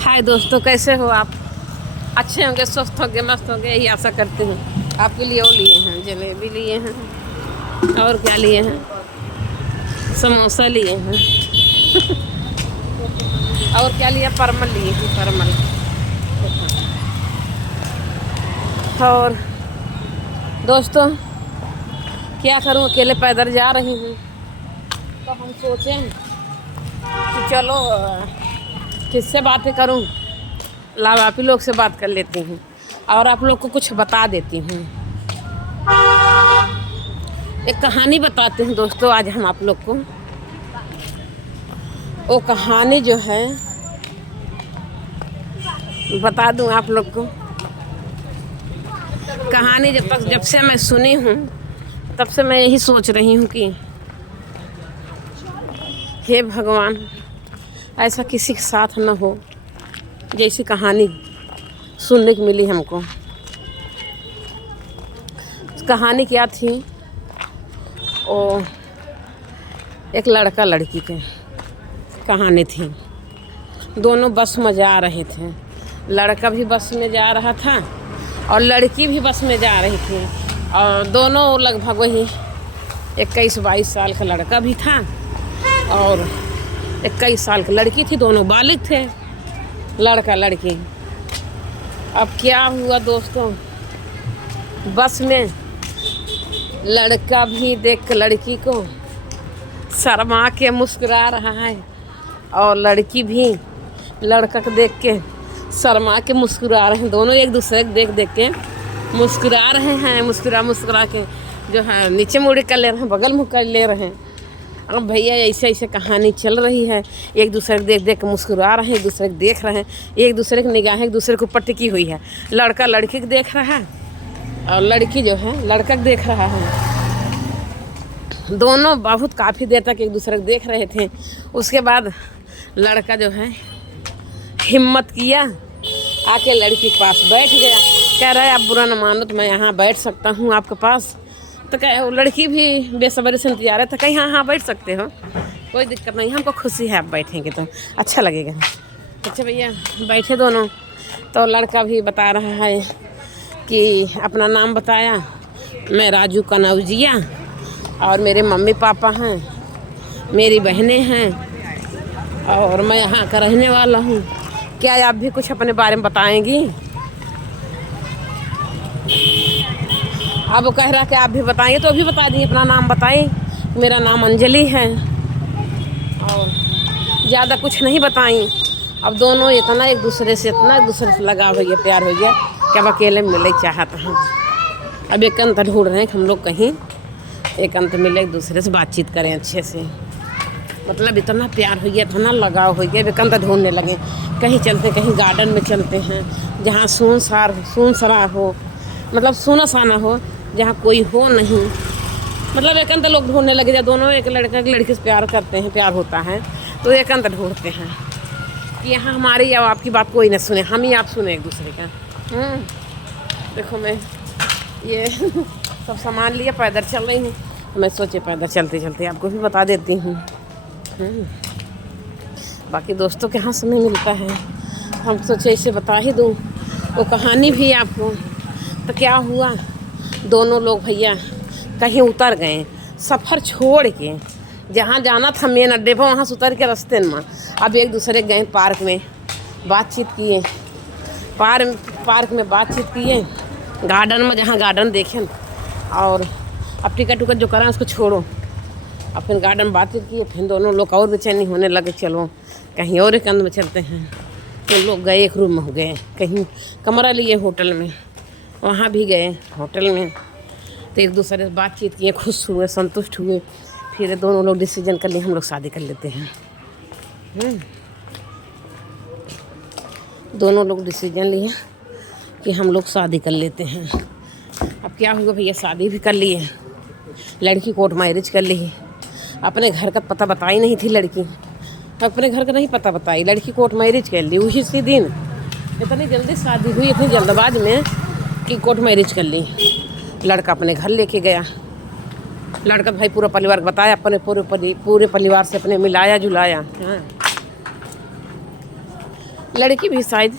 हाय दोस्तों, कैसे हो आप? अच्छे होंगे, स्वस्थ होंगे, मस्त होंगे, यही आशा करते हैं। आपके लिए वो लिए हैं, जलेबी लिए हैं, और क्या लिए हैं, समोसा लिए हैं और क्या लिया, परमल लिए हैं, परमल। और दोस्तों, क्या करूं, अकेले पैदल जा रही हूँ तो हम सोचें कि चलो किससे बातें करूं, लाओ आप ही लोग से बात कर लेती हूँ और आप लोग को कुछ बता देती हूँ। एक कहानी बताते हैं दोस्तों आज हम आप लोग को। वो कहानी जो है बता दूं आप लोग को। कहानी जब से मैं सुनी हूँ तब से मैं यही सोच रही हूँ कि हे भगवान, ऐसा किसी के साथ न हो जैसी कहानी सुनने को मिली हमको। कहानी क्या थी? वो एक लड़का लड़की के कहानी थी। दोनों बस में जा रहे थे। लड़का भी बस में जा रहा था और लड़की भी बस में जा रही थी। और दोनों लगभग वही 21-22 साल का लड़का भी था और 21 साल की लड़की थी। दोनों बालिग थे, लड़का लड़की। अब क्या हुआ दोस्तों, बस में लड़का भी देख के लड़की को शर्मा के मुस्कुरा रहा है और लड़की भी लड़का को देख के शर्मा के मुस्कुरा रहे हैं। दोनों एक दूसरे को देख देख के मुस्कुरा रहे हैं। मुस्कुरा के जो है नीचे मुड़ कर ले रहे हैं, बगल मुड़ कर ले रहे हैं। अब भैया ऐसे ऐसे कहानी चल रही है। एक दूसरे को देख देख के मुस्कुरा रहे हैं, एक दूसरे को देख रहे हैं। एक दूसरे की निगाहें एक दूसरे के ऊपर टिकी हुई है। लड़का लड़की को देख रहा है और लड़की जो है लड़का को देख रहा है। दोनों बहुत काफ़ी देर तक एक दूसरे को देख रहे थे। उसके बाद लड़का जो है हिम्मत किया, आके लड़की के पास बैठ गया। कह रहा है आप बुरा न मानो तो मैं यहाँ बैठ सकता हूँ आपके पास। तो कह लड़की भी बेसब्री से इंतजार है। तो कहीं हाँ बैठ सकते हो, कोई दिक्कत नहीं, हमको खुशी है आप बैठेंगे तो अच्छा लगेगा। अच्छा भैया बैठे दोनों। तो लड़का भी बता रहा है कि अपना नाम बताया, मैं राजू कनौजिया और मेरे मम्मी पापा हैं, मेरी बहनें हैं और मैं यहाँ का रहने वाला हूँ। क्या आप भी कुछ अपने बारे में बताएंगी? अब वो कह रहा कि आप भी बताएंगे, तो भी बता दिए, अपना नाम बताएं। मेरा नाम अंजलि है और ज़्यादा कुछ नहीं बताई। अब दोनों इतना एक दूसरे से लगा हो गया, प्यार हो गया कि अब अकेले मिले चाहता हूँ। अब एक अंत ढूंढ रहे हैं कि हम लोग कहीं एक अंत मिले, एक दूसरे से बातचीत करें अच्छे से। मतलब इतना प्यार हो गया, इतना लगाव हो गया, एक अंत ढूंढने लगे। कहीं चलते, कहीं गार्डन में चलते हैं जहाँ सुनसरा हो, मतलब सुना साना हो, जहाँ कोई हो नहीं। मतलब एक अंत लोग ढूंढने लगे। जब दोनों एक लड़का की लड़की से प्यार करते हैं, प्यार होता है तो एक अंत ढूंढते हैं कि यहाँ हमारी या आपकी बात कोई न सुने, हम ही आप सुने एक दूसरे का। देखो मैं ये सब सामान लिए पैदल चल रही हूँ। मैं सोचे पैदल चलते चलते आपको भी बता देती हूँ। बाकी दोस्तों के यहाँ समय मिलता है, हम सोचे इसे बता ही दूँ वो कहानी भी आपको। तो क्या हुआ, दोनों लोग भैया कहीं उतर गए, सफ़र छोड़ के। जहाँ जाना था मेन अड्डे पर, वहाँ से उतर के रास्ते में अब एक दूसरे गए पार्क में बातचीत किए। पार्क में बातचीत किए, गार्डन में जहाँ गार्डन देखें। और अब टिकट जो करा उसको छोड़ो। अब फिर गार्डन बातचीत किए, फिर दोनों लोग और बेचैनी होने लगे, चलो कहीं और एक अंद में चलते हैं। तो लोग गए, एक रूम में हो गए, कहीं कमरा लिए होटल में, वहाँ भी गए होटल में। तो एक दूसरे से बातचीत किए, खुश हुए, संतुष्ट हुए। फिर दोनों लोग डिसीजन कर लिए हम लोग शादी कर लेते हैं। दोनों लोग डिसीजन लिया कि हम लोग शादी कर लेते हैं। अब क्या हुआ भैया, शादी भी कर लिए, लड़की कोर्ट मैरिज कर ली। अपने घर का पता बताई नहीं थी लड़की, अपने घर का नहीं पता बताई, लड़की कोर्ट मैरिज कर ली उसी दिन। इतनी जल्दी शादी हुई, इतनी जल्दबाज में कि कोर्ट मैरिज कर ली। लड़का अपने घर लेके गया। लड़का भाई पूरा परिवार को बताया, अपने पूरे परिवार से अपने मिलाया जुलाया। लड़की भी शायद,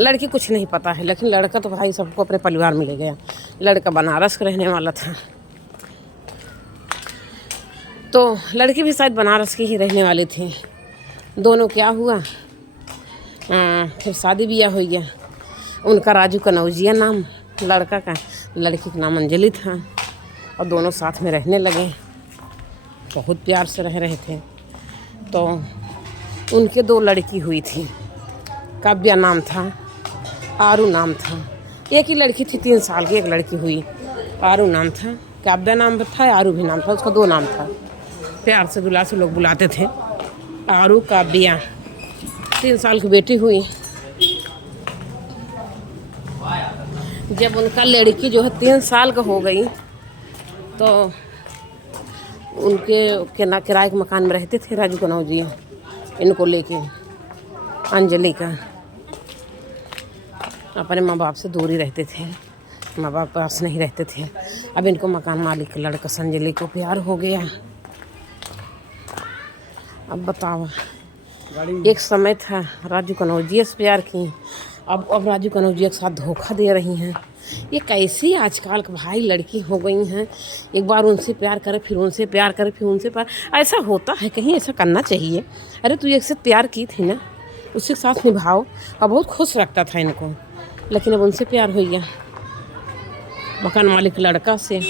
लड़की कुछ नहीं पता है, लेकिन लड़का तो भाई सबको अपने परिवार में ले गया। लड़का बनारस का रहने वाला था, तो लड़की भी शायद बनारस की ही रहने वाली थी। दोनों क्या हुआ, फिर शादी ब्याह हो गया। उनका राजू कनौजिया नाम लड़का का, लड़की का नाम अंजलि था, और दोनों साथ में रहने लगे। बहुत प्यार से रह रहे थे। तो उनके 2 लड़की हुई थी। काव्या नाम था, आरू नाम था। एक ही लड़की थी 3 साल की, एक लड़की हुई, आरू नाम था। काव्या नाम था, आरू भी नाम था, उसका 2 नाम था। प्यार से दुला से लोग बुलाते थे, आरू काव्या। 3 साल की बेटी हुई। जब उनका लड़की जो है 3 साल का हो गई, तो उनके ना किराए के मकान में रहते थे राजू कनौजिया, इनको लेके अंजलि का। अपने माँ बाप से दूर ही रहते थे, माँ बाप पास नहीं रहते थे। अब इनको मकान मालिक लड़का अंजलि को प्यार हो गया। अब बताओ, एक समय था राजू कनौजिया से प्यार की, अब राजू कनौजिया के साथ धोखा दे रही हैं। ये कैसी आजकल के भाई लड़की हो गई हैं, एक बार उनसे प्यार करे, फिर उनसे प्यार करे, फिर उनसे प्यार। ऐसा होता है कहीं? ऐसा करना चाहिए? अरे तू एक से प्यार की थी ना, उसके साथ निभाओ। और बहुत खुश रखता था इनको, लेकिन अब उनसे प्यार हो गया, मकान मालिक लड़का से।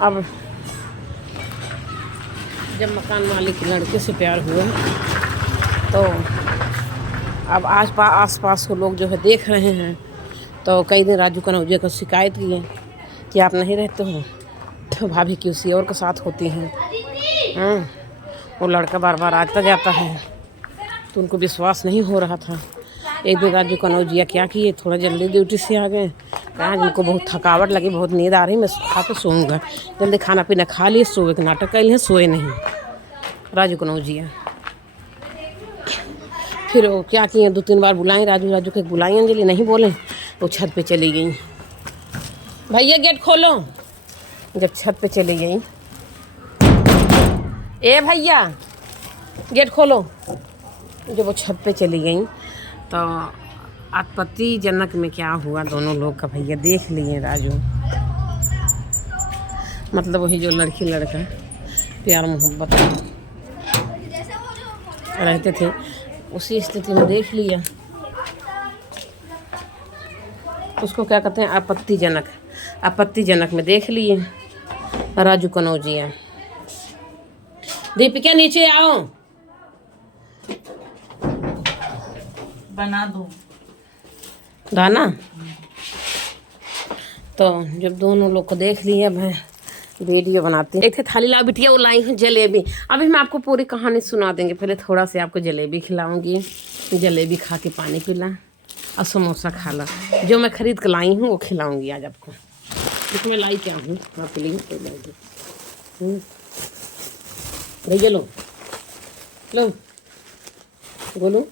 अब जब मकान मालिक लड़के से प्यार हुआ, तो अब आस पास के लोग जो है देख रहे हैं। तो कई दिन राजू कनौजिया को शिकायत की कि आप नहीं रहते हो, तो भाभी किसी और के साथ होती हैं। वो लड़का बार बार आता जाता है, तो उनको विश्वास नहीं हो रहा था। एक दिन राजू कनौजिया क्या किए, थोड़ा जल्दी ड्यूटी से आ गए। कहा उनको बहुत थकावट लगी, बहुत नींद आ रही, मैं खा के सोऊंगा। जल्दी खाना पीना खा लिए, सोए के नाटक कर लिए, सोए नहीं राजू कनौजिया। फिर वो क्या किए, 2-3 बार बुलाएं, राजू के बुलाई, अंजलि नहीं बोले, वो छत पे चली गई। भैया गेट खोलो। जब छत पे चली गई, ए भैया गेट खोलो। जब वो छत पे चली गई, तो आपत्तिजनक में क्या हुआ दोनों लोग का, भैया देख लिए राजू। मतलब वही जो लड़की लड़का प्यार मोहब्बत रहते थे, उसी स्थिति में देख लिया। उसको क्या कहते हैं, आपत्तिजनक में देख लिए राजू कनौजिया। दीपिका नीचे आओ, बना दो दाना। तो जब दोनों लोग को देख लिए, अब वीडियो बनाती हैं। एक थे थाली ला बिटिया, वो लाई हूँ जलेबी। अभी मैं आपको पूरी कहानी सुना देंगे, पहले थोड़ा सा आपको जलेबी खिलाऊंगी। जलेबी खा के पानी पिला और समोसा खा ला। जो मैं खरीद के लाई हूँ वो खिलाऊंगी आज आपको। इसमें लाई क्या हूँ आपके लिए, भैया लो लो बोलो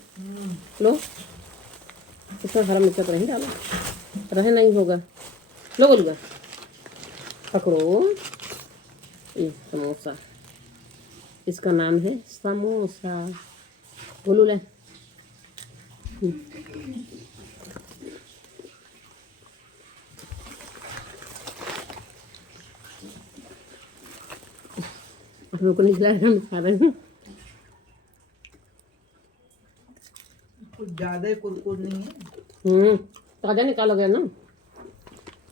लो। इसमें हरा मिर्चा तो नहीं डाला, रहे नहीं होगा। लो बोलूँगा, पकड़ो ये समोसा, इसका नाम है समोसा। बोलू ले। आप लोग को नहीं खिलाया, हम खा रहे हैं। कुछ ज्यादा कुरकुर नहीं है। ताजा निकाला गया ना।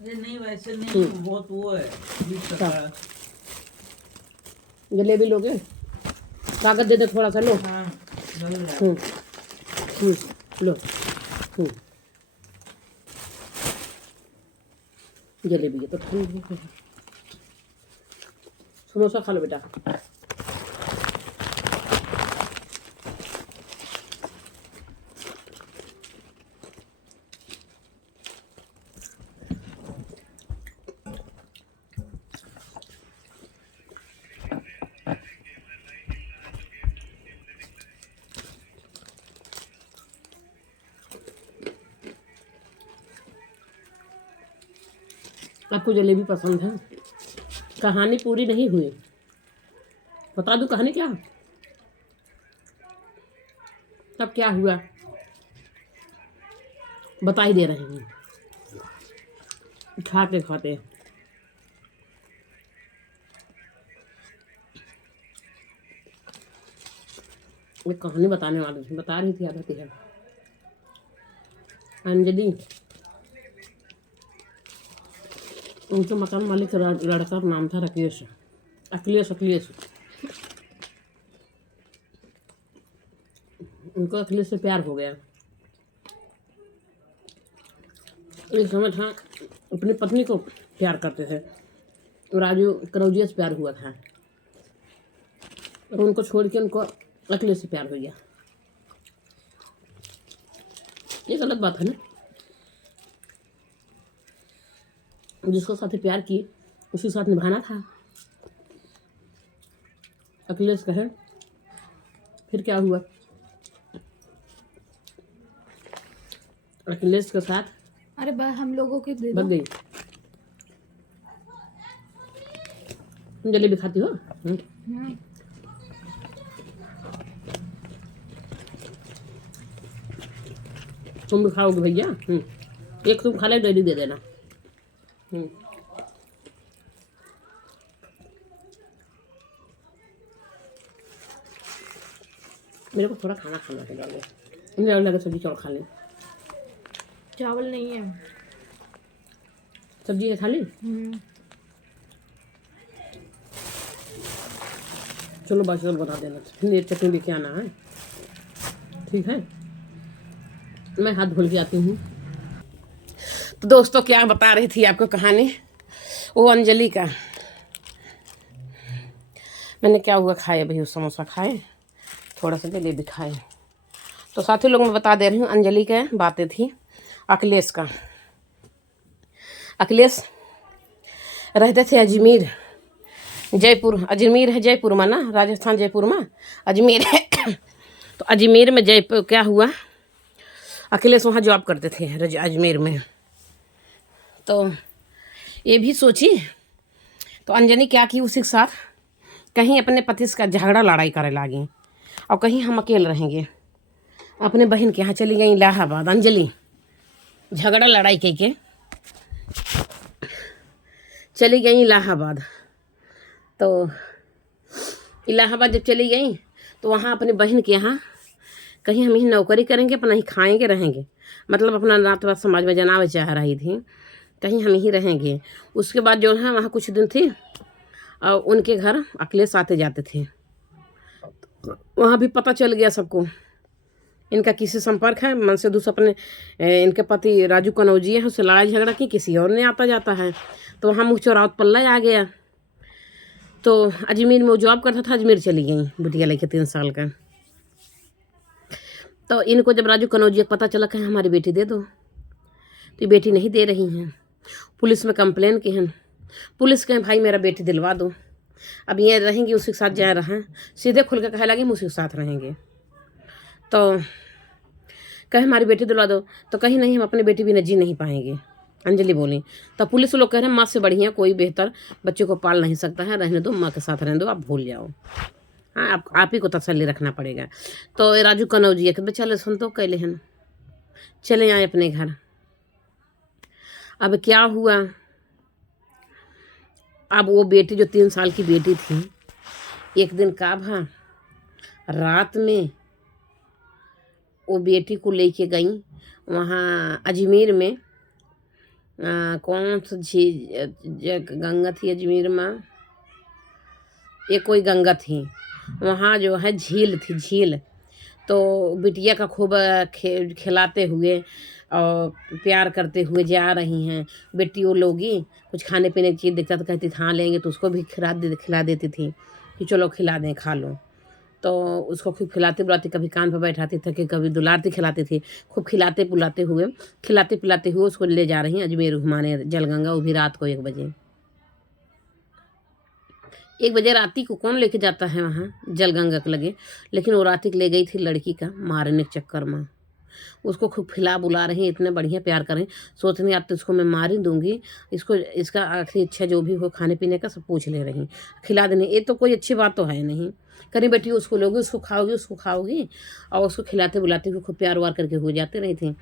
ये नहीं वैसे नहीं, बहुत वो है। जलेबी लोगे, कागज दे दे थोड़ा सा, लो। हाँ, लो जलेबी है तो ठंडी है। समोसा खा लो बेटा। आपको जलेबी पसंद है? कहानी पूरी नहीं हुई, बता दूं कहानी क्या? तब क्या हुआ बता ही दे रहे हैं खाते खाते। एक कहानी बताने वाली थी, बता रही थी आदत है। अंजलि उनके मकान मालिक का लड़का का नाम था राकेश, अखिलेश अखिलेश। उनको अखिलेश से प्यार हो गया। एक समय था अपनी पत्नी को प्यार करते थे, राजू कनौजिया से प्यार हुआ था और उनको छोड़ के उनको अखिलेश से प्यार हो गया। ये गलत बात है ना। जिसको साथ प्यार की उसी साथ निभाना था। अखिलेश कहे फिर क्या हुआ, अखिलेश के साथ अरे हम लोगों के दे बच दो। गई। तुम जलेबी खाती हो? तुम भी खाओगे भैया? एक तुम खा ले, डैडी दे देना। मेरे को थोड़ा खाना खाना है डाले, मुझे लगा सब्जी चावल खा ले। चावल नहीं है, सब्जी है खा ली। चलो बाकी बता देना, फिर चटनी लेके आना है, ठीक है? मैं हाथ धुल के आती हूँ। तो दोस्तों क्या बता रही थी आपको कहानी, वो अंजलि का। मैंने क्या हुआ खाए भाई, समोसा खाए, थोड़ा सा जलेबी खाए। तो साथी लोग मैं बता दे रही हूँ अंजलि के बातें थी अखिलेश का। अखिलेश रहते थे अजमेर, जयपुर। अजमेर है जयपुर में ना, राजस्थान जयपुर में अजमेर है। तो अजमेर में जयपुर क्या हुआ, अखिलेश वहाँ जॉब करते थे अजमेर में। तो ये भी सोची, तो अंजलि क्या की उसी के साथ कहीं अपने पति का झगड़ा लड़ाई करे लागी और कहीं हम अकेले रहेंगे। अपने बहन के यहाँ चली गई इलाहाबाद अंजलि, झगड़ा लड़ाई के चली गई इलाहाबाद। तो इलाहाबाद जब चली गई तो वहाँ अपने बहन के यहाँ कहीं हम ही नौकरी करेंगे, अपना ही खाएंगे रहेंगे, मतलब अपना नातवाद समाज में जनावे चाह रही थी, कहीं हम ही रहेंगे। उसके बाद जो है वहाँ कुछ दिन थी और उनके घर अखिलेश आते जाते थे। वहाँ भी पता चल गया सबको इनका किसी संपर्क है मन से दूसरा, अपने इनके पति राजू कनौजिया है उससे लड़ाई झगड़ा की, किसी और ने आता जाता है। तो वहाँ मुँह चौरावत पल्ला आ गया। तो अजमेर में वो जॉब करता था, अजमेर चली गई बिटिया लेके 3 साल का। तो इनको जब राजू कनौजिया को पता चला कि हमारी बेटी दे दो, तो ये बेटी नहीं दे रही हैं। पुलिस में कंप्लेन की हैं, पुलिस कहें भाई मेरा बेटी दिलवा दो। अब ये रहेंगी उसी के साथ जा रहा है, सीधे खुल के कहे लगे हम उसी के साथ रहेंगे। तो कहे हमारी बेटी दिलवा दो, तो कहीं नहीं हम अपनी बेटी भी जी नहीं पाएंगे, अंजलि बोली। तो पुलिस लोग कह रहे हैं माँ से बढ़िया कोई बेहतर बच्चे को पाल नहीं सकता है, रहने दो, माँ के साथ रहने दो, आप भूल जाओ। हाँ आप ही को तसल्ली रखना पड़ेगा। तो राजू कनौजिया के चले सुन तो कैले हैं, चले आए अपने घर। अब क्या हुआ, अब वो बेटी जो 3 साल की बेटी थी, एक दिन का भा रात में वो बेटी को लेके गई वहाँ अजमेर में, कौन सी गंगा थी अजमेर में, एक कोई गंगा थी वहाँ जो है झील थी, झील। तो बिटिया का खूब खिलाते हुए और प्यार करते हुए जा रही हैं। बेटी वो लोगी कुछ खाने पीने की चीज़ देखता तो कहती हाँ लेंगे, तो उसको भी खिला देती थी कि चलो खिला दें खा लो। तो उसको खूब खिलाते बुलाते, कभी कान पर बैठाती थी कि कभी दुलारती खिलाती थी, खूब खिलाते पिलाते हुए उसको ले जा रही हैं अजमेर घुमाने जलगंगा, वो भी रात को 1 बजे। 1 बजे राती को कौन लेके जाता है वहाँ जलगंगा के लगे, लेकिन वो राती को ले गई थी लड़की का मारने के चक्कर में। उसको खूब खिला बुला रही, इतना बढ़िया प्यार कर रही। सोच रही अब तो इसको मैं मार ही दूंगी, इसको इसका आखिरी इच्छा जो भी हो खाने पीने का सब पूछ ले रही, खिला देने। ये तो कोई अच्छी बात तो है नहीं। करी बेटी उसको लोगी, उसको खाओगी और उसको खिलाते बुलाते हुए खूब प्यार वार करके हो जाते रही थी।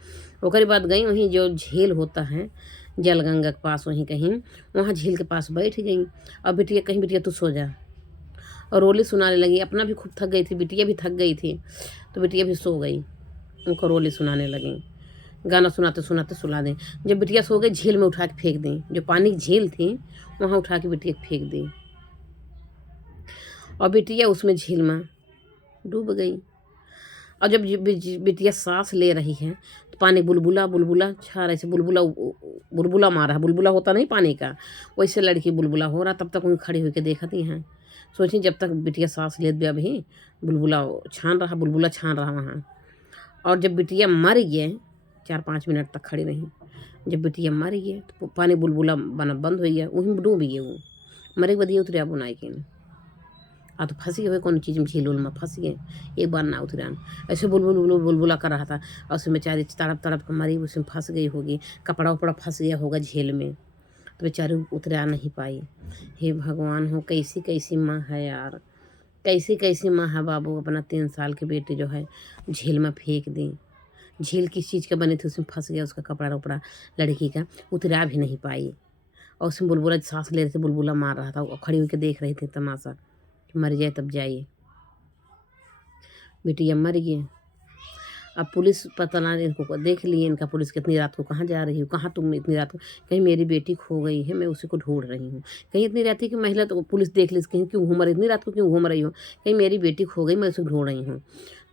ओकरी बाद गई वहीं जो झील होता है जलगंगा के पास, वहीं कहीं वहाँ झील के पास बैठ गई। अब बिटिया कहीं बिटिया तू सो जा, और रोली सुनाने लगी। अपना भी खूब थक गई थी, बिटिया भी थक गई थी, तो बिटिया भी सो गई। उनको रोली सुनाने लगी, गाना सुनाते सुनाते सुला दें। जब बिटिया सो गई झील में उठा के फेंक दी, जो पानी की झील थी वहाँ उठा के बिटिया फेंक दी, और बिटिया उसमें झील में डूब गई। और जब बिटिया सांस ले रही है तो पानी बुलबुला बुलबुला छा रहा, ऐसे बुलबुला मार रहा, बुलबुला होता नहीं पानी का, वैसे लड़की बुलबुला हो रहा। तब तक उन खड़ी होकर देखती हैं, सोची जब तक बिटिया सांस लेत भी अभी बुलबुला छान रहा वहाँ। और जब बिटिया मर गए 4-5 मिनट तक खड़ी रही। जब बिटिया मर गए तो पानी बुलबुला बना बंद हो गया, वहीं डूब गए वो। मरे के बदिया उतरे बुनाई के तो फंस गए कौन चीज़ में, झील उल में फंस गए। एक बार ना उतरे, ऐसे बुलबुला कर रहा था, और उसमें बेचारी तड़प कर मरी, उसमें फंस गई होगी, कपड़ा उपड़ा फंस गया होगा झील में, तो बेचारी उतरा नहीं पाई। हे भगवान हो, कैसी कैसी माँ है यार, कैसी कैसी माँ है बाबू। अपना 3 साल की बेटी जो है झील में फेंक दी। झील किस चीज़ का बनी थी, उसमें फंस गया उसका कपड़ा उपड़ा लड़की का, उतरा भी नहीं पाई। और उसमें बुलबुला सांस ले रहे थे, बुलबुला मार रहा था, और खड़ी होकर देख रही थी तमाशा, मर जाए तब जाइए। बिटिया मर गई। अब पुलिस पता ना इनको देख लिए, इनका पुलिस कितनी रात को कहाँ जा रही हो, कहाँ तुम इतनी रात को, कहीं मेरी बेटी खो गई है, मैं उसी को ढूंढ रही हूँ। कहीं इतनी रात की महिला तो पुलिस देख ली, कहीं क्यों घूम रही, इतनी रात को क्यों घूम रही हो, कहीं मेरी बेटी खो गई, मैं उसे ढूंढ रही हूँ।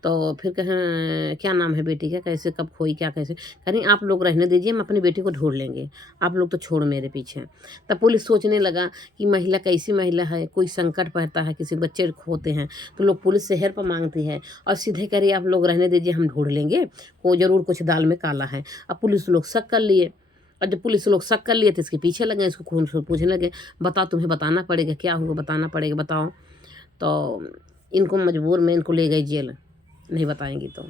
तो फिर कहें क्या नाम है बेटी का, कैसे कब खोई, क्या कैसे, कहीं आप लोग रहने दीजिए, हम अपनी बेटी को ढूंढ लेंगे, आप लोग तो छोड़ मेरे पीछे। तब पुलिस सोचने लगा कि महिला कैसी महिला है, कोई संकट पड़ता है, किसी बच्चे खोते हैं तो लोग पुलिस से हेल्प मांगती है, और सीधे करिए आप लोग रहने दीजिए, हम ढूंढ लेंगे, वो ज़रूर कुछ दाल में काला है। अब पुलिस लोग शक कर लिए, और जब पुलिस लोग शक कर लिए तो इसके पीछे लगे, इसको खून से पूछने लगे, बताओ तुम्हें बताना पड़ेगा, क्या हुआ बताना पड़ेगा, बताओ। तो इनको मजबूर में इनको ले गए जेल, नहीं बताएंगी तो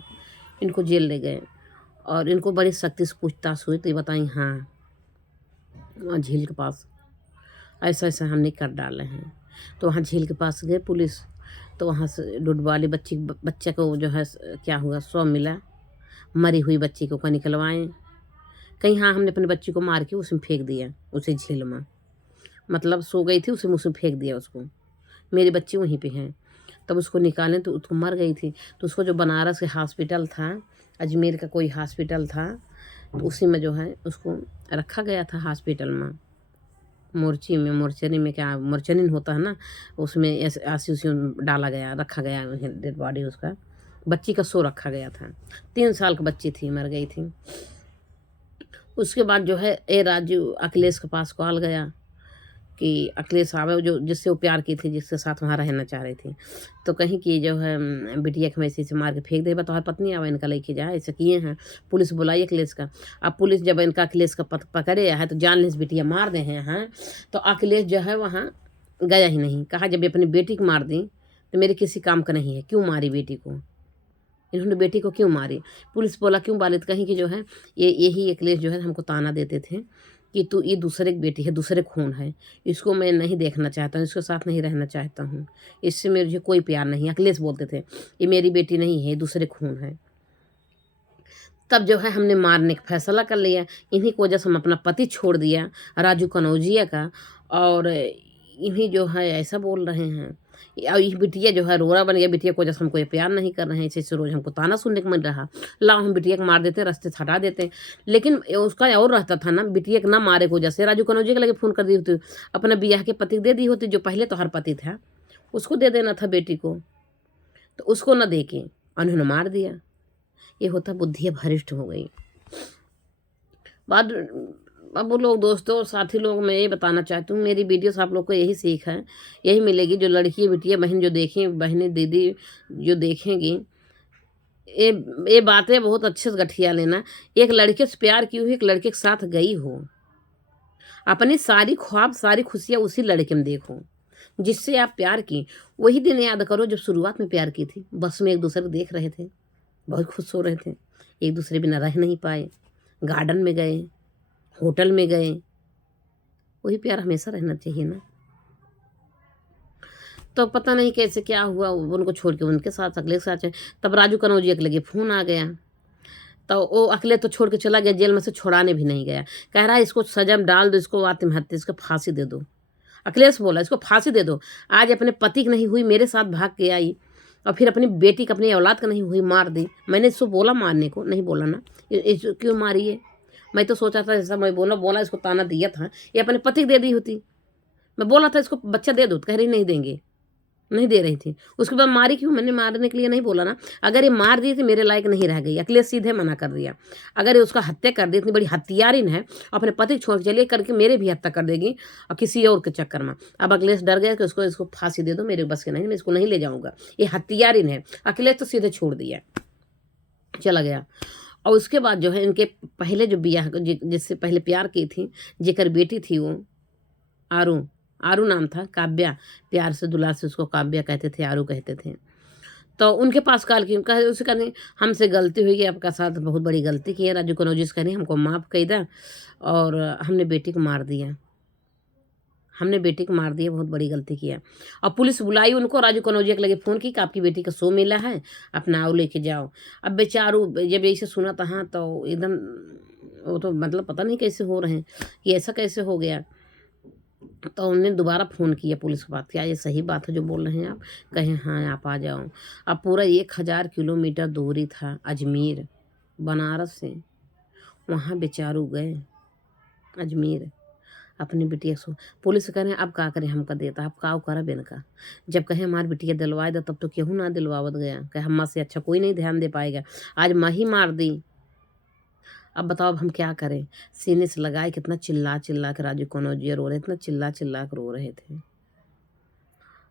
इनको जेल ले गए, और इनको बड़ी सख्ती से पूछताछ हुई तो ये बताई हाँ वहाँ झील के पास ऐसा ऐसा हमने कर डाले हैं। तो वहाँ झील के पास गए पुलिस, तो वहाँ से डुडवाली बच्चे को जो है क्या हुआ, शव मिला, मरी हुई बच्ची को निकलवाएं। कहीं हाँ हमने अपने बच्ची को मार के उसमें फेंक दिया, उसे झील में, मतलब सो गई थी उसे उसमें फेंक दिया उसको, मेरी बच्ची वहीं पे है। तब उसको निकालें तो उसको मर गई थी, तो उसको जो बनारस के हॉस्पिटल था, अजमेर का कोई हॉस्पिटल था, तो उसी में जो है उसको रखा गया था हॉस्पिटल में, मोर्चरी में क्या मोर्चरी होता है ना, उसमें ऐसे डाला गया, रखा गया डेड बॉडी उसका, बच्ची का सो रखा गया था। 3 साल की बच्ची थी, मर गई थी। उसके बाद जो है ए राजू अखिलेश के पास कॉल गया कि अखिलेश आवे, जो जिससे वो प्यार की थी, जिसके साथ वहाँ रहना चाह रही थी, तो कहीं कि जो है बिटिया के वैसे से मार के फेंक दे, तुम्हारी पत्नी आवे इनका लेके जाए, ऐसे किए हैं। पुलिस बुलाई अखिलेश का। अब पुलिस जब इनका अखिलेश का पकड़े है तो जान लेस बिटिया मार दे हैं, तो अखिलेश जो है वहाँ गया ही नहीं। कहा जब अपनी बेटी को मार दी तो मेरे किसी काम का नहीं है, क्यों मारी बेटी को, इन्होंने बेटी को क्यों मारी। पुलिस बोला क्यों बालित, कहीं कि जो है यही अखिलेश जो है हमको ताना देते थे कि तू ये दूसरे की बेटी है, दूसरे खून है, इसको मैं नहीं देखना चाहता हूँ, इसके साथ नहीं रहना चाहता हूँ, इससे मुझे कोई प्यार नहीं। अखिलेश बोलते थे ये मेरी बेटी नहीं है, दूसरे खून है। तब जो है हमने मारने का फैसला कर लिया, इन्हीं की वजह से हम अपना पति छोड़ दिया राजू कनौजिया का, और इन्हीं जो है ऐसा बोल रहे हैं। और ये बिटिया जो है रोरा बन गया, बिटिया को वजह से हमको ये प्यार नहीं कर रहे हैं, ऐसे रोज हमको ताना सुनने को मिल रहा। लाओ हम बिटिया को मार देते, रास्ते से हटा देते। लेकिन उसका और रहता था ना, बिटिया को ना मारे को, जैसे राजू कनौजिया के लगे फ़ोन कर दी होती, अपने बियाह के पति दे दी होती, जो पहले तो हर पति था उसको दे देना था बेटी को, तो उसको न दे के उन्होंने मार दिया। ये होता बुद्धि भ्रष्ट हो गई। बाद अब वो लोग दोस्तों और साथी लोग, मैं ये बताना चाहती हूँ, मेरी वीडियो से आप लोग को यही सीख है, यही मिलेगी। जो लड़की बिटिया बहन जो देखें, बहनें दीदी जो देखेंगी, ये बातें बहुत अच्छे से गठिया लेना। एक लड़के से प्यार की हुई, एक लड़के के साथ गई हो, अपनी सारी ख्वाब सारी खुशियाँ उसी लड़के में देखो जिससे आप प्यार की। वही दिन याद करो जब शुरुआत में प्यार की थी, बस में एक दूसरे को देख रहे थे, बहुत खुश हो रहे थे, एक दूसरे बिना रह नहीं पाए, गार्डन में गए, होटल में गए। वही प्यार हमेशा रहना चाहिए ना। तो पता नहीं कैसे क्या हुआ, उनको छोड़ के उनके साथ अगले के साथ चले। तब राजू कनौजिया के लगे फ़ोन आ गया, तो वो अकेले तो छोड़ के चला गया, जेल में से छुड़ाने भी नहीं गया। कह रहा है इसको सजा में डाल दो, इसको आत्महत्या, इसको फांसी दे दो। अखिलेश बोला इसको फांसी दे दो। आज अपने पति की नहीं हुई, मेरे साथ भाग के आई, और फिर अपनी बेटी का, अपनी औलाद का नहीं हुई, मार दी। मैंने इसको बोला मारने को, नहीं बोला ना, क्यों मारी है? मैं तो सोचा था जैसा मैं बोला इसको ताना दिया था, ये अपने पति को दे दी होती। मैं बोला था इसको बच्चा दे दो, कह रही नहीं देंगे, नहीं दे रही थी। उसके बाद मारी क्यों? मैंने मारने के लिए नहीं बोला ना। अगर ये मार दी थी मेरे लायक नहीं रह गई। अखिलेश सीधे मना कर दिया। अगर ये उसका हत्या कर दी, इतनी बड़ी हत्यारिन है, अपने पति छोड़ के चलिए करके मेरे भी हत्या कर देगी और किसी और के चक्कर में। अब अखिलेश डर गया कि इसको फांसी दे दो, मेरे बस के नहीं, मैं इसको नहीं ले जाऊँगा, ये हत्यारिन है। अखिलेश तो सीधे छोड़ दिया, चला गया। और उसके बाद जो है इनके पहले जो बियाह, जिससे पहले प्यार की थी, जेकर बेटी थी वो आरू नाम था, काव्या, प्यार से दुलार से उसको काव्या कहते थे, आरू कहते थे। तो उनके पास कॉल की, उसे कहने हमसे गलती हुई है, आपका साथ बहुत बड़ी गलती की है, राजू कनौजिया से कहने हमको माफ़ कर दे, और हमने बेटी को मार दिया, बहुत बड़ी गलती किया। और पुलिस बुलाई उनको, राजू कनौजिया के लगे फ़ोन की कि आपकी बेटी का शो मिला है, अपना आओ लेके जाओ। अब बेचारू जब ऐसे सुना था, हाँ, तो एकदम वो तो मतलब पता नहीं कैसे हो रहे हैं कि ऐसा कैसे हो गया। तो उन्होंने दोबारा फ़ोन किया पुलिस के पास, क्या ये सही बात है जो बोल रहे हैं आप? कहें हाँ आप आ जाओ। अब पूरा 1000 किलोमीटर दूरी था अजमेर बनारस से, वहाँ बेचारू गए अजमेर अपनी बिटिया को। पुलिस कह रहे हैं अब का करें, हमका देता अब का करा बेन का। जब कहे हमारी बिटिया दिलवाए दो, तब तो केहू ना दिलवावत गया, कहे हम्मा से अच्छा कोई नहीं ध्यान दे पाएगा। आज माँ ही मार दी। अब बताओ अब हम क्या करें? सीने से लगाए कितना चिल्ला के राजू कनौजिया रो रहे, इतना चिल्ला के रो रहे थे।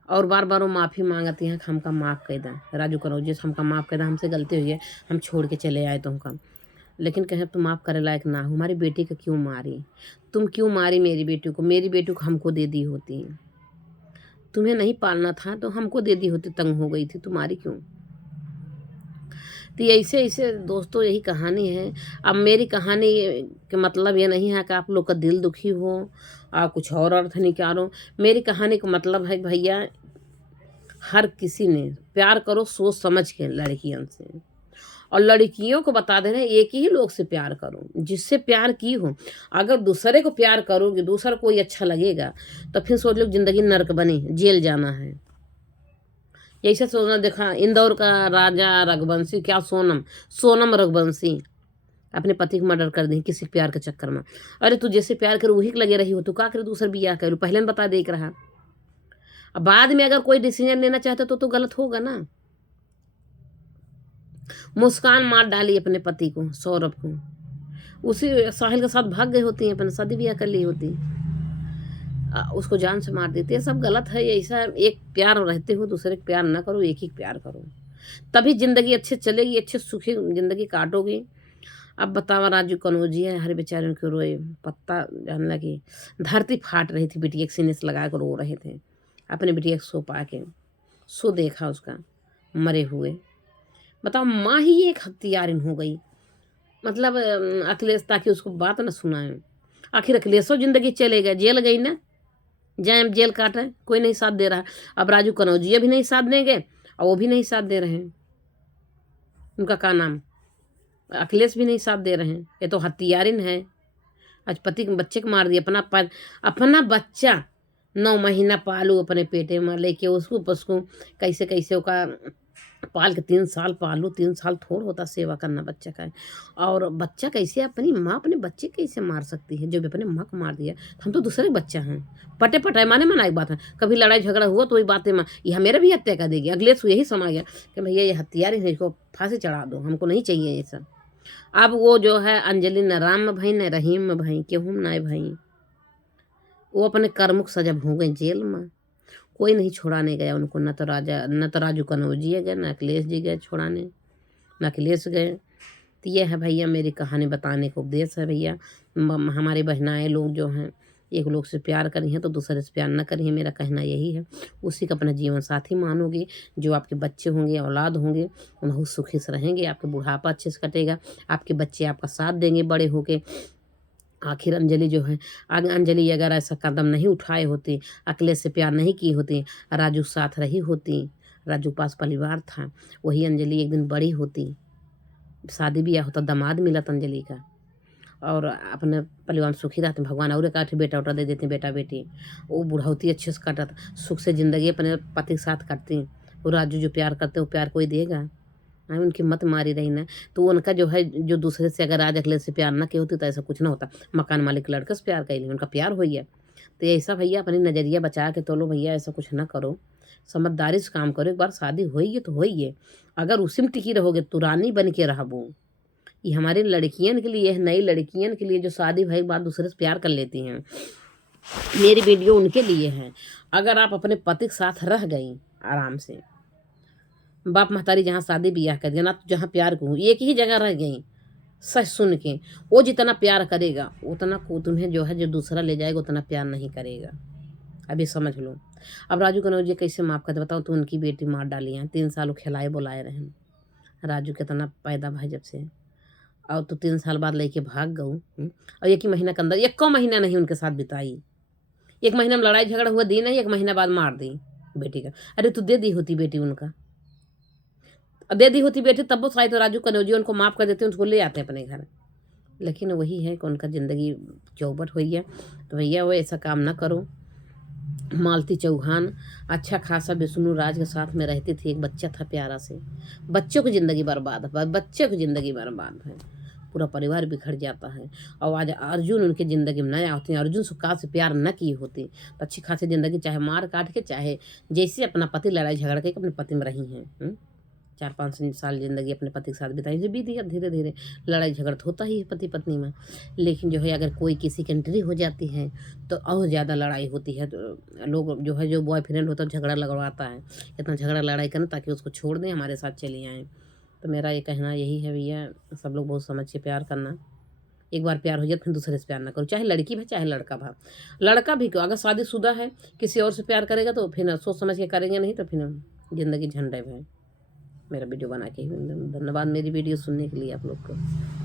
और बार बार वो माफ़ी मांगती हैं कि हमका माफ़ कर दें, राजू कनौजिया हमका माफ़ कर दें, हमसे गलती हुई है, हम छोड़ के चले आए तुमका। लेकिन कहें तुम माफ़ करे लायक ना हो, हमारी बेटी को क्यों मारी? तुम क्यों मारी मेरी बेटी को? मेरी बेटी को हमको दे दी होती, तुम्हें नहीं पालना था तो हमको दे दी होती, तंग हो गई थी, तुम्हारी क्यों? तो ऐसे दोस्तों यही कहानी है। अब मेरी कहानी का मतलब ये नहीं है कि आप लोग का दिल दुखी हो और कुछ और अर्थ निकालो। मेरी कहानी का मतलब है भैया, हर किसी ने प्यार करो सोच समझ के लड़कियों से, और लड़कियों को बता दे रहे एक ही लोग से प्यार करो जिससे प्यार की हो। अगर दूसरे को प्यार करोगे, दूसरा कोई अच्छा लगेगा, तो फिर सोच लो जिंदगी नर्क बनी, जेल जाना है। ऐसे सोचना। देखा इंदौर का राजा रघुवंशी, क्या सोनम रघुवंशी अपने पति को मर्डर कर दी किसी प्यार के चक्कर में। अरे तू जैसे प्यार करे वही लगे रही हो, तू का करे दूसरा बियाह कर, पहले ने बता देख रहा। अब बाद में अगर कोई डिसीजन लेना चाहते तो गलत होगा ना। मुस्कान मार डाली अपने पति को, सौरभ को, उसी साहिल के साथ भाग गई होती है, अपने शादी ब्याह कर ली होती, उसको जान से मार देती है। सब गलत है। ऐसा एक प्यार रहते हो, दूसरे का प्यार ना करो, एक ही प्यार करो, तभी जिंदगी अच्छे चलेगी, अच्छे सुखी जिंदगी काटोगी। अब बतावा राजू कनौजिया हर बेचारे उनके रोए पत्ता जान लगी, धरती फाट रही थी, बिटिया सीने से लगा कर रो रहे थे, अपने बिटिया को सो पा के सो देखा उसका मरे हुए। बताओ माँ ही एक हत्यारिन हो गई, मतलब अखिलेश ताकि उसको बात ना सुनाए। आखिर अखिलेशो जिंदगी चलेगा, जेल गई ना, जाए जेल काटे, कोई नहीं साथ दे रहा। अब राजू कनौजिया भी नहीं साथ देंगे और वो भी नहीं साथ दे रहे हैं, उनका क्या नाम, अखिलेश भी नहीं साथ दे रहे हैं। ये तो हत्यारिन है। आज पति के बच्चे को मार दिया, अपना बच्चा 9 महीना पालू अपने पेटे में लेके, उसको कैसे कैसे का पाल के 3 साल पालू, 3 साल थोड़ होता सेवा करना बच्चा का। और बच्चा कैसे अपनी माँ अपने बच्चे कैसे मार सकती है? जब अपने माँ को मार दिया, हम तो दूसरे बच्चा हैं, पटे माने मना एक बात है, कभी लड़ाई झगड़ा हुआ तो वही बातें यह मेरा भी हत्या कर देगी। अगले से यही समा गया कि भैया ये हत्यारी है, इसको फांसी चढ़ा दो, हमको नहीं चाहिए ये सब। अब वो जो है अंजलि न राम में भाई न रहीम में भाई, केहू ना भाई, वो अपने कर्मुक सजा हो गए जेल में, कोई नहीं छुड़ाने गया उनको, न तो राजू कनौजिया गए, न अखिलेश जी गए छुड़ाने, न अखिलेश गए। तो ये है भैया मेरी कहानी बताने का उपदेश है भैया। हमारी बहनाएँ लोग जो हैं एक लोग से प्यार करी हैं तो दूसरे से प्यार न करी हैं, मेरा कहना यही है। उसी का अपना जीवन साथी मानोगे, जो आपके बच्चे होंगे, औलाद होंगे, उन्हें सुखी से रहेंगे, आपके बुढ़ापा अच्छे से कटेगा, आपके बच्चे आपका साथ देंगे बड़े होके। आखिर अंजलि जो है, आगे अंजलि अगर ऐसा कदम नहीं उठाए होती, अकेले से प्यार नहीं की होती, राजू साथ रही होती, राजू पास परिवार था, वही अंजलि एक दिन बड़ी होती, शादी ब्याह होता, दामाद मिला अंजलि का, और अपने परिवार में सुखी रहते। भगवान और एक बेटा उटा दे देते, बेटा बेटी, वो बुढ़ौती अच्छे से काटत, सुख से ज़िंदगी अपने पति के साथ काटती। वो राजू जो प्यार करते वो प्यार कोई देगा? हाँ, उनकी मत मारी रही ना, तो उनका जो है, जो दूसरे से अगर आज अगले से प्यार ना की होती तो ऐसा कुछ ना होता। मकान मालिक लड़के से प्यार कर उनका प्यार हो गया। तो ऐसा भैया अपनी नज़रिया बचा के तो लो भैया, ऐसा कुछ ना करो, समझदारी से काम करो। एक बार शादी होई है तो होई है, अगर उसी में टिकी रहोगे तो रानी बन के रहबो। ये हमारी लड़कियन के लिए है, नई लड़कियन के लिए जो शादी भाई बाद दूसरे से प्यार कर लेती हैं। मेरी वीडियो उनके लिए है। अगर आप अपने पति के साथ रह गई आराम से, बाप महतारी जहाँ शादी ब्याह कर दिया ना, तो जहाँ प्यार को एक ही जगह रह गई, सच सुन के, वो जितना प्यार करेगा उतना को तुम्हें जो है, जो दूसरा ले जाएगा उतना प्यार नहीं करेगा। अभी समझ लो। अब राजू कनौजिया कैसे माफ़ करते बताओ? तो उनकी बेटी मार डाली हैं, 3 साल वो खिलाए बुलाए रहे। राजू कितना पैदा भाई जब से, और तो 3 साल बाद लेके भाग गऊ। और एक ही महीना के अंदर, 1 महीना नहीं उनके साथ बिताई, 1 महीना में लड़ाई झगड़ा हुआ दी नहीं, 1 महीना बाद मार दी बेटी का। अरे तू दे दी होती बेटी उनका, दे दी होती बेटी, तब वो शायद तो राजू कनौजिया उनको माफ़ कर देते, उनको ले आते अपने घर। लेकिन वही है कि उनका ज़िंदगी चौपट हुई है। तो भैया वो ऐसा काम ना करो। मालती चौहान अच्छा खासा विष्णु राज के साथ में रहती थी, एक बच्चा था प्यारा से, बच्चों की ज़िंदगी बर्बाद है, बच्चे की ज़िंदगी बर्बाद है, पूरा परिवार बिखर जाता है। और आज अर्जुन उनकी ज़िंदगी में नया होती, अर्जुन सुखा से प्यार न की होती तो अच्छी खासी ज़िंदगी, चाहे मार काट के, चाहे जैसे अपना पति लड़ाई झगड़ के अपने पति में रही हैं। 4-5 साल ज़िंदगी अपने पति के साथ बिताई, जो बीती है धीरे धीरे लड़ाई झगड़ा होता ही है पति पत्नी में। लेकिन जो है अगर कोई किसी की एंट्री हो जाती है तो और ज़्यादा लड़ाई होती है। तो लोग जो है, जो बॉयफ्रेंड होता है झगड़ा लगवाता है, इतना झगड़ा लड़ाई करना ताकि उसको छोड़ दें, हमारे साथ चले आएँ। तो मेरा ये कहना यही है भैया, सब लोग बहुत समझ के प्यार करना। एक बार प्यार हो जाए फिर दूसरे से प्यार ना करो, चाहे लड़की भी चाहे लड़का भा। लड़का भी क्यों, अगर शादीशुदा है किसी और से प्यार करेगा तो फिर सोच समझ के करेंगे, नहीं तो फिर ज़िंदगी झंडे है। मेरा वीडियो बना के धन्यवाद मेरी वीडियो सुनने के लिए आप लोग को।